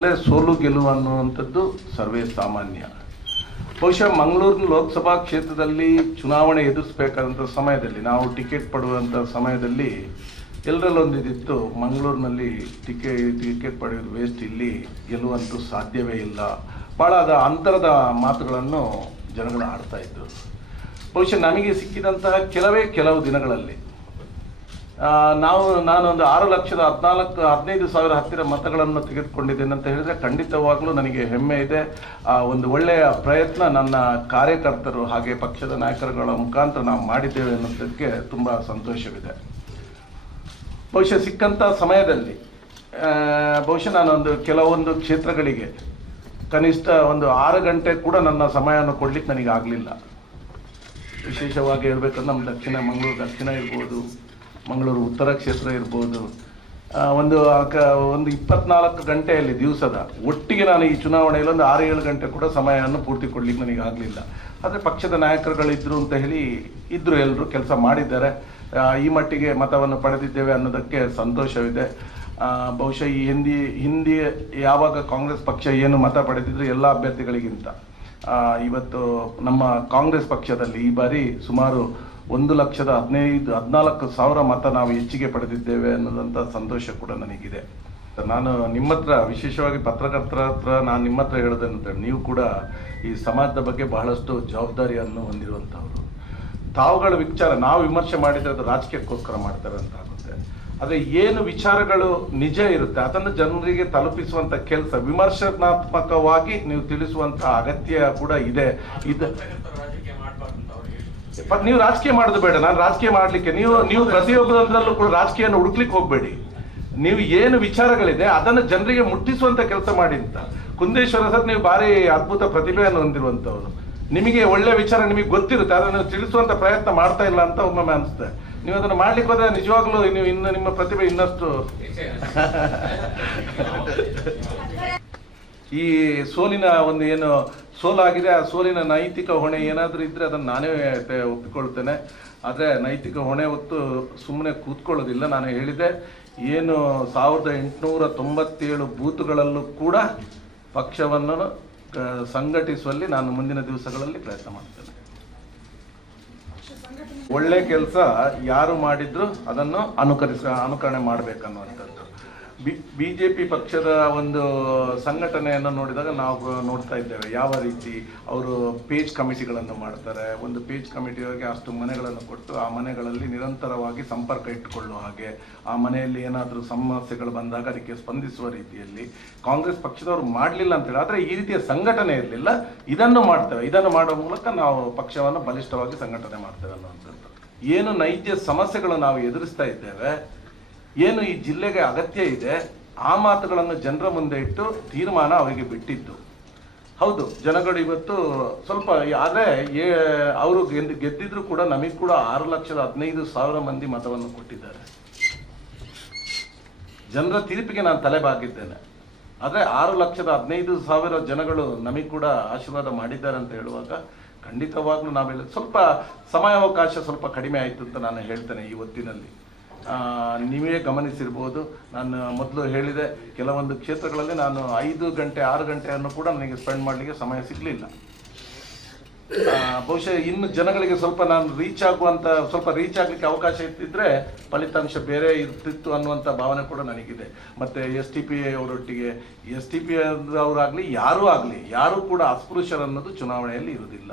ಸೋಲು ಗೆಲುವು ಅನ್ನುವಂಥದ್ದು ಸರ್ವೇ ಸಾಮಾನ್ಯ. ಬಹುಶಃ ಮಂಗಳೂರು ಲೋಕಸಭಾ ಕ್ಷೇತ್ರದಲ್ಲಿ ಚುನಾವಣೆ ಎದುರಿಸಬೇಕಾದಂಥ ಸಮಯದಲ್ಲಿ, ನಾವು ಟಿಕೆಟ್ ಪಡೆಯುವಂಥ ಸಮಯದಲ್ಲಿ ಎಲ್ಲರಲ್ಲೊಂದಿತ್ತು, ಮಂಗಳೂರಿನಲ್ಲಿ ಟಿಕೆಟ್ ಪಡೆಯೋದು ವೇಸ್ಟ್, ಇಲ್ಲಿ ಗೆಲ್ಲುವಂತೂ ಸಾಧ್ಯವೇ ಇಲ್ಲ. ಭಾಳ ಅಂತರದ ಮಾತುಗಳನ್ನು ಜನಗಳು ಆಡ್ತಾ ಇದ್ದರು. ಬಹುಶಃ ನಮಗೆ ಸಿಕ್ಕಿದಂತಹ ಕೆಲವು ದಿನಗಳಲ್ಲಿ ನಾನೊಂದು 6,15,000 ಹತ್ತಿರ ಮತಗಳನ್ನು ತೆಗೆದುಕೊಂಡಿದ್ದೇನೆ ಅಂತ ಹೇಳಿದ್ರೆ ಖಂಡಿತವಾಗ್ಲೂ ನನಗೆ ಹೆಮ್ಮೆ ಇದೆ. ಒಂದು ಒಳ್ಳೆಯ ಪ್ರಯತ್ನ ನನ್ನ ಕಾರ್ಯಕರ್ತರು ಹಾಗೆ ಪಕ್ಷದ ನಾಯಕರುಗಳ ಮುಖಾಂತರ ನಾವು ಮಾಡಿದ್ದೇವೆ ಅನ್ನೋದಕ್ಕೆ ತುಂಬ ಸಂತೋಷವಿದೆ. ಬಹುಶಃ ಸಿಕ್ಕಂಥ ಸಮಯದಲ್ಲಿ ಬಹುಶಃ ನಾನೊಂದು ಕೆಲವೊಂದು ಕ್ಷೇತ್ರಗಳಿಗೆ ಕನಿಷ್ಠ ಒಂದು 6 ಗಂಟೆ ಕೂಡ ನನ್ನ ಸಮಯವನ್ನು ಕೊಡ್ಲಿಕ್ಕೆ ನನಗೆ ಆಗಲಿಲ್ಲ. ವಿಶೇಷವಾಗಿ ಹೇಳ್ಬೇಕಂದ್ರೆ ನಮ್ಮ ಮಂಗಳೂರು ದಕ್ಷಿಣ ಇರ್ಬೋದು, ಮಂಗಳೂರು ಉತ್ತರ ಕ್ಷೇತ್ರ ಇರ್ಬೋದು, ಒಂದು 24 ಗಂಟೆಯಲ್ಲಿ ದಿವಸದ ಒಟ್ಟಿಗೆ ನಾನು ಈ ಚುನಾವಣೆಯಲ್ಲಿ ಒಂದು 6-7 ಗಂಟೆ ಕೂಡ ಸಮಯವನ್ನು ಪೂರ್ತಿ ಕೊಡ್ಲಿಕ್ಕೆ ನನಗೆ ಆಗಲಿಲ್ಲ. ಆದರೆ ಪಕ್ಷದ ನಾಯಕರುಗಳಿದ್ರು ಅಂತ ಹೇಳಿ ಇದ್ದರು, ಎಲ್ಲರೂ ಕೆಲಸ ಮಾಡಿದ್ದಾರೆ. ಈ ಮಟ್ಟಿಗೆ ಮತವನ್ನು ಪಡೆದಿದ್ದೇವೆ ಅನ್ನೋದಕ್ಕೆ ಸಂತೋಷವಿದೆ. ಬಹುಶಃ ಈ ಹಿಂದೆ ಯಾವಾಗ ಕಾಂಗ್ರೆಸ್ ಪಕ್ಷ ಏನು ಮತ ಪಡೆದಿದ್ರು ಎಲ್ಲ ಅಭ್ಯರ್ಥಿಗಳಿಗಿಂತ ಇವತ್ತು ನಮ್ಮ ಕಾಂಗ್ರೆಸ್ ಪಕ್ಷದಲ್ಲಿ ಈ ಬಾರಿ ಸುಮಾರು 1,14,000 ಮತ ನಾವು ಹೆಚ್ಚಿಗೆ ಪಡೆದಿದ್ದೇವೆ ಅನ್ನೋದಂಥ ಸಂತೋಷ ಕೂಡ ನನಗಿದೆ. ನಾನು ನಿಮ್ಮ ಹತ್ರ, ವಿಶೇಷವಾಗಿ ಪತ್ರಕರ್ತರ ಹತ್ರ ನಾನು ನಿಮ್ಮ ಹತ್ರ ಹೇಳೋದಂತ, ನೀವು ಕೂಡ ಈ ಸಮಾಜದ ಬಗ್ಗೆ ಬಹಳಷ್ಟು ಜವಾಬ್ದಾರಿಯನ್ನು ಹೊಂದಿರುವಂಥವ್ರು. ತಾವುಗಳ ವಿಚಾರ ನಾವು ವಿಮರ್ಶೆ ಮಾಡಿದರೆ ಅದು ರಾಜಕೀಯಕ್ಕೋಸ್ಕರ ಮಾಡ್ತಾರೆ ಅಂತ ಆಗುತ್ತೆ. ಆದರೆ ಏನು ವಿಚಾರಗಳು ನಿಜ ಇರುತ್ತೆ ಅದನ್ನು ಜನರಿಗೆ ತಲುಪಿಸುವಂಥ ಕೆಲಸ, ವಿಮರ್ಶನಾತ್ಮಕವಾಗಿ ನೀವು ತಿಳಿಸುವಂಥ ಅಗತ್ಯ ಕೂಡ ಇದೆ. ನೀವು ರಾಜಕೀಯ ಮಾಡೋದು ಬೇಡ, ನಾನು ರಾಜಕೀಯ ಮಾಡಲಿಕ್ಕೆ, ನೀವು ಪ್ರತಿಯೊಬ್ಬರಲ್ಲೂ ಕೂಡ ರಾಜಕೀಯನ ಹುಡುಕ್ಲಿಕ್ಕೆ ಹೋಗಬೇಡಿ. ನೀವು ಏನು ವಿಚಾರಗಳಿದೆ ಅದನ್ನು ಜನರಿಗೆ ಮುಟ್ಟಿಸುವಂಥ ಕೆಲಸ ಮಾಡಿ ಅಂತ. ಕುಂದೇಶ್ವರ ಸರ್, ನೀವು ಭಾರಿ ಅದ್ಭುತ ಪ್ರತಿಭೆಯನ್ನು ಹೊಂದಿರುವಂಥವ್ರು. ನಿಮಗೆ ಒಳ್ಳೆ ವಿಚಾರ ನಿಮಗೆ ಗೊತ್ತಿರುತ್ತೆ, ಅದನ್ನು ತಿಳಿಸುವಂಥ ಪ್ರಯತ್ನ ಮಾಡ್ತಾ ಇಲ್ಲ ಅಂತ ಒಮ್ಮೊಮ್ಮೆ ಅನಿಸುತ್ತೆ. ನೀವು ಅದನ್ನು ಮಾಡ್ಲಿಕ್ಕೆ ಹೋದ್ರೆ ನಿಜವಾಗ್ಲೂ ನೀವು ನಿಮ್ಮ ಪ್ರತಿಭೆ ಇನ್ನಷ್ಟು ಈ ಸೋಲಿನ ಒಂದು ಏನು ಸೋಲಾಗಿದೆ, ಆ ಸೋಲಿನ ನೈತಿಕ ಹೊಣೆ ಏನಾದರೂ ಇದ್ದರೆ ಅದನ್ನು ನಾನೇ ಒಪ್ಪಿಕೊಳ್ತೇನೆ. ಆದರೆ ನೈತಿಕ ಹೊಣೆ ಹೊತ್ತು ಸುಮ್ಮನೆ ಕೂತ್ಕೊಳ್ಳೋದಿಲ್ಲ. ನಾನು ಹೇಳಿದೆ, ಏನು 1897 ಬೂತ್ಗಳಲ್ಲೂ ಕೂಡ ಪಕ್ಷವನ್ನು ಸಂಘಟಿಸುವಲ್ಲಿ ನಾನು ಮುಂದಿನ ದಿವಸಗಳಲ್ಲಿ ಪ್ರಯತ್ನ ಮಾಡ್ತೇನೆ. ಒಳ್ಳೆ ಕೆಲಸ ಯಾರು ಮಾಡಿದ್ರು ಅದನ್ನು ಅನುಕರಣೆ ಮಾಡಬೇಕನ್ನುವಂಥದ್ದು. ಬಿಜೆಪಿ ಪಕ್ಷದ ಒಂದು ಸಂಘಟನೆಯನ್ನು ನೋಡಿದಾಗ ನಾವು ನೋಡ್ತಾ ಇದ್ದೇವೆ ಯಾವ ರೀತಿ ಅವರು ಪೇಜ್ ಕಮಿಟಿಗಳನ್ನು ಮಾಡ್ತಾರೆ. ಒಂದು ಪೇಜ್ ಕಮಿಟಿಯವರಿಗೆ ಅಷ್ಟು ಮನೆಗಳನ್ನು ಕೊಟ್ಟು ಆ ಮನೆಗಳಲ್ಲಿ ನಿರಂತರವಾಗಿ ಸಂಪರ್ಕ ಇಟ್ಟುಕೊಳ್ಳುವ ಹಾಗೆ, ಆ ಮನೆಯಲ್ಲಿ ಏನಾದರೂ ಸಮಸ್ಯೆಗಳು ಬಂದಾಗ ಅದಕ್ಕೆ ಸ್ಪಂದಿಸುವ ರೀತಿಯಲ್ಲಿ ಕಾಂಗ್ರೆಸ್ ಪಕ್ಷದವರು ಮಾಡಲಿಲ್ಲ ಅಂತೇಳಿ. ಆದರೆ ಈ ರೀತಿಯ ಸಂಘಟನೆ ಇರಲಿಲ್ಲ, ಇದನ್ನು ಮಾಡ್ತೇವೆ. ಇದನ್ನು ಮಾಡುವ ಮೂಲಕ ನಾವು ಪಕ್ಷವನ್ನು ಬಲಿಷ್ಠವಾಗಿ ಸಂಘಟನೆ ಮಾಡ್ತೇವೆ ಅನ್ನುವಂಥದ್ದು. ಏನು ನೈಜ ಸಮಸ್ಯೆಗಳು ನಾವು ಎದುರಿಸ್ತಾ ಇದ್ದೇವೆ, ಏನು ಈ ಜಿಲ್ಲೆಗೆ ಅಗತ್ಯ ಇದೆ, ಆ ಮಾತುಗಳನ್ನು ಜನರ ಮುಂದೆ ಇಟ್ಟು ತೀರ್ಮಾನ ಅವರಿಗೆ ಬಿಟ್ಟಿದ್ದು. ಹೌದು, ಜನಗಳು ಇವತ್ತು ಸ್ವಲ್ಪ, ಆದರೆ ಅವರು ಗೆದ್ದಿದ್ರು ಕೂಡ ನಮಗೆ ಕೂಡ 6,15,000 ಮಂದಿ ಮತವನ್ನು ಕೊಟ್ಟಿದ್ದಾರೆ. ಜನರ ತೀರ್ಪಿಗೆ ನಾನು ತಲೆಬಾಗಿದ್ದೇನೆ. ಆದರೆ 6,15,000 ಜನಗಳು ನಮಗೆ ಕೂಡ ಆಶೀರ್ವಾದ ಮಾಡಿದ್ದಾರೆ ಅಂತ ಹೇಳುವಾಗ ಖಂಡಿತವಾಗ್ಲೂ ನಾವೆಲ್ಲ ಸ್ವಲ್ಪ ಸಮಯಾವಕಾಶ ಸ್ವಲ್ಪ ಕಡಿಮೆ ಆಯಿತು ಅಂತ ನಾನು ಹೇಳ್ತೇನೆ. ಈ ಹೊತ್ತಿನಲ್ಲಿ ನೀವೇ ಗಮನಿಸಿರ್ಬೋದು, ನಾನು ಮೊದಲು ಹೇಳಿದೆ, ಕೆಲವೊಂದು ಕ್ಷೇತ್ರಗಳಲ್ಲಿ ನಾನು 5 ಗಂಟೆ 6 ಗಂಟೆಯನ್ನು ಕೂಡ ನನಗೆ ಸ್ಪೆಂಡ್ ಮಾಡಲಿಕ್ಕೆ ಸಮಯ ಸಿಗಲಿಲ್ಲ. ಬಹುಶಃ ಇನ್ನು ಜನಗಳಿಗೆ ಸ್ವಲ್ಪ ನಾನು ರೀಚ್ ಆಗಲಿಕ್ಕೆ ಅವಕಾಶ ಇರ್ತಿದ್ರೆ ಫಲಿತಾಂಶ ಬೇರೆ ಇರ್ತಿತ್ತು ಅನ್ನುವಂಥ ಭಾವನೆ ಕೂಡ ನನಗಿದೆ. ಮತ್ತು STP ಅವರೊಟ್ಟಿಗೆ, STP ಅವರಾಗಲಿ ಯಾರೂ ಕೂಡ ಅಸ್ಪೃಶ್ಯರು ಅನ್ನೋದು ಚುನಾವಣೆಯಲ್ಲಿ ಇರುವುದಿಲ್ಲ.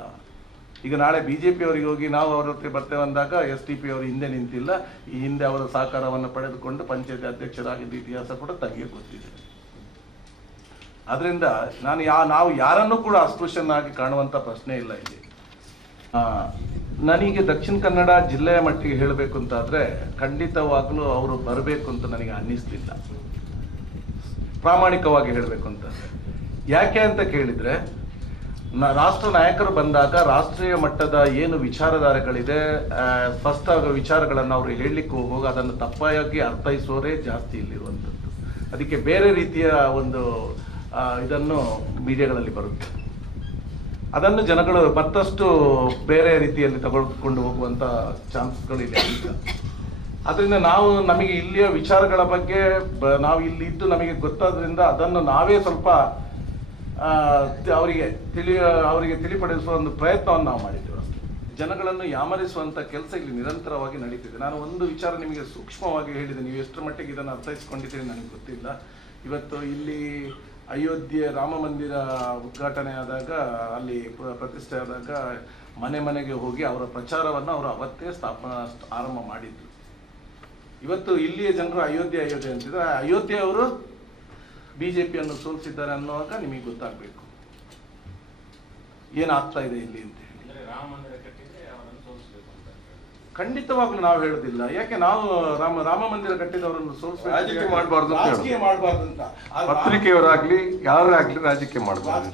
ಈಗ ನಾಳೆ BJP ಅವರಿಗೆ ಹೋಗಿ ನಾವು ಅವರ ಹತ್ರ ಬರ್ತೇವೆ ಅಂದಾಗ STP ಅವರು ಹಿಂದೆ ನಿಂತಿಲ್ಲ. ಈ ಹಿಂದೆ ಅವರ ಸಹಕಾರವನ್ನು ಪಡೆದುಕೊಂಡು ಪಂಚಾಯತಿ ಅಧ್ಯಕ್ಷರಾಗಿದ್ದ ಇತಿಹಾಸ ಕೂಡ ತಮಗೆ ಗೊತ್ತಿದೆ. ಅದರಿಂದ ನಾವು ಯಾರನ್ನೂ ಕೂಡ ಅಸ್ಪೃಶ್ಯನಾಗಿ ಕಾಣುವಂಥ ಪ್ರಶ್ನೆ ಇಲ್ಲ ಇಲ್ಲಿ. ನನಗೆ ದಕ್ಷಿಣ ಕನ್ನಡ ಜಿಲ್ಲೆಯ ಮಟ್ಟಿಗೆ ಹೇಳಬೇಕು ಅಂತಾದರೆ ಖಂಡಿತವಾಗ್ಲೂ ಅವರು ಬರಬೇಕು ಅಂತ ನನಗೆ ಅನ್ನಿಸ್ತಿಲ್ಲ, ಪ್ರಾಮಾಣಿಕವಾಗಿ ಹೇಳಬೇಕು ಅಂತಂದರೆ. ಯಾಕೆ ಅಂತ ಕೇಳಿದರೆ, ರಾಷ್ಟ್ರ ನಾಯಕರು ಬಂದಾಗ ರಾಷ್ಟ್ರೀಯ ಮಟ್ಟದ ಏನು ವಿಚಾರಧಾರೆಗಳಿದೆ, ಸ್ಪಷ್ಟ ವಿಚಾರಗಳನ್ನು ಅವರು ಹೇಳಲಿಕ್ಕೆ ಹೋಗುವಾಗ ಅದನ್ನು ತಪ್ಪಾಗಿ ಅರ್ಥೈಸೋರೇ ಜಾಸ್ತಿ ಇಲ್ಲಿರುವಂಥದ್ದು. ಅದಕ್ಕೆ ಬೇರೆ ರೀತಿಯ ಒಂದು ಇದನ್ನು ಮೀಡಿಯಾಗಳಲ್ಲಿ ಬರುತ್ತೆ. ಅದನ್ನು ಜನಗಳು ಮತ್ತಷ್ಟು ಬೇರೆ ರೀತಿಯಲ್ಲಿ ತಗೊಳ್ಕೊಂಡು ಹೋಗುವಂಥ ಚಾನ್ಸ್ಗಳಿದೆ. ಅದರಿಂದ ನಮಗೆ ಇಲ್ಲಿಯ ವಿಚಾರಗಳ ಬಗ್ಗೆ ನಾವು ಇಲ್ಲಿ ಇದ್ದು ನಮಗೆ ಗೊತ್ತಾದ್ರಿಂದ ಅದನ್ನು ನಾವೇ ಸ್ವಲ್ಪ ಅವರಿಗೆ ತಿಳಿಪಡಿಸುವ ಒಂದು ಪ್ರಯತ್ನವನ್ನು ನಾವು ಮಾಡಿದ್ದೇವೆ ಅಷ್ಟೇ. ಜನಗಳನ್ನು ಯಾಮರಿಸುವಂಥ ಕೆಲಸ ಇಲ್ಲಿ ನಿರಂತರವಾಗಿ ನಡೀತಿದೆ. ನಾನು ಒಂದು ವಿಚಾರ ನಿಮಗೆ ಸೂಕ್ಷ್ಮವಾಗಿ ಹೇಳಿದೆ, ನೀವು ಎಷ್ಟರ ಮಟ್ಟಿಗೆ ಇದನ್ನು ಅರ್ಥೈಸಿಕೊಂಡಿದ್ದೀರಿ ನನಗೆ ಗೊತ್ತಿಲ್ಲ. ಇವತ್ತು ಇಲ್ಲಿ ಅಯೋಧ್ಯೆ ರಾಮ ಮಂದಿರ ಉದ್ಘಾಟನೆ ಆದಾಗ, ಅಲ್ಲಿ ಪ್ರತಿಷ್ಠೆ ಆದಾಗ ಮನೆ ಮನೆಗೆ ಹೋಗಿ ಅವರ ಪ್ರಚಾರವನ್ನು ಅವರು ಅವತ್ತೇ ಆರಂಭ ಮಾಡಿದ್ರು. ಇವತ್ತು ಇಲ್ಲಿಯ ಜನರು ಅಯೋಧ್ಯೆ ಅಂತಿದ್ರೆ ಅಯೋಧ್ಯೆಯವರು ಬಿಜೆಪಿಯನ್ನು ಸೋಲಿಸಿದ್ದಾರೆ ಅನ್ನುವಾಗ ನಿಮಗೆ ಗೊತ್ತಾಗಬೇಕು ಏನಾಗ್ತಾ ಇದೆ ಇಲ್ಲಿ ಅಂತ ಹೇಳಿ. ಖಂಡಿತವಾಗ್ಲೂ ನಾವು ಹೇಳುದಿಲ್ಲ. ಯಾಕೆ ನಾವು ರಾಮ ಮಂದಿರ ಕಟ್ಟಿದವರನ್ನು ಸೋಲಿಸಬೇಕು, ರಾಜಕೀಯ ಮಾಡಬಾರ್ದು ಅಂತ. ಪತ್ರಿಕೆಯವರಾಗ್ಲಿ ಯಾರಾಗ್ಲಿ ರಾಜಕೀಯ ಮಾಡಬಾರ್ದು.